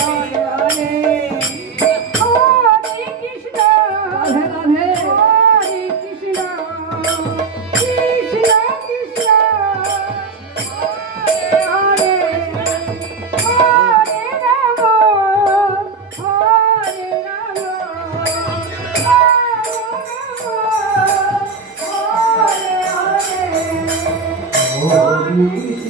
Thank mm -hmm. you.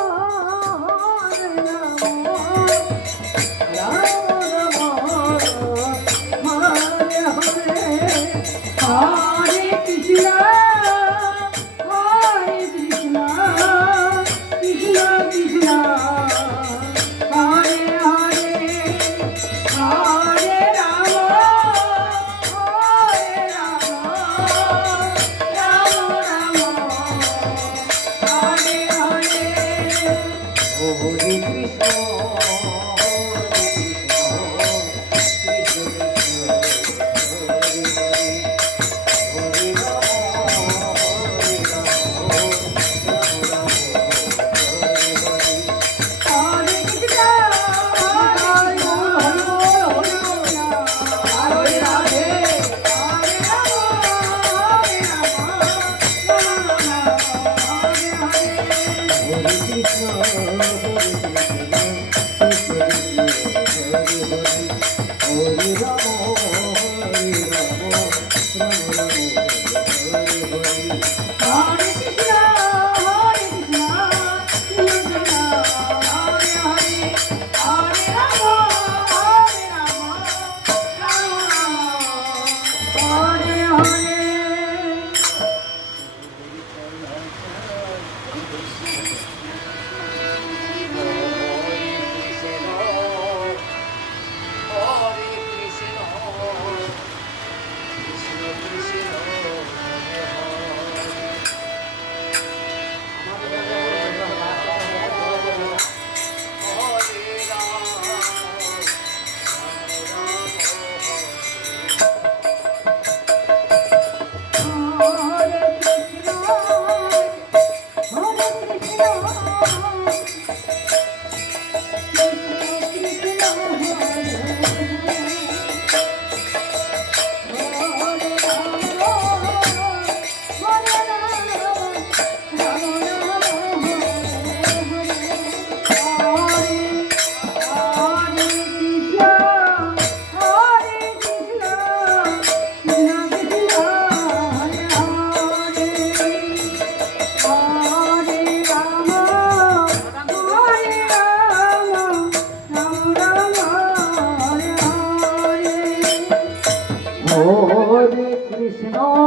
Krishna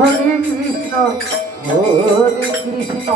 Hare Krishna Hare Krishna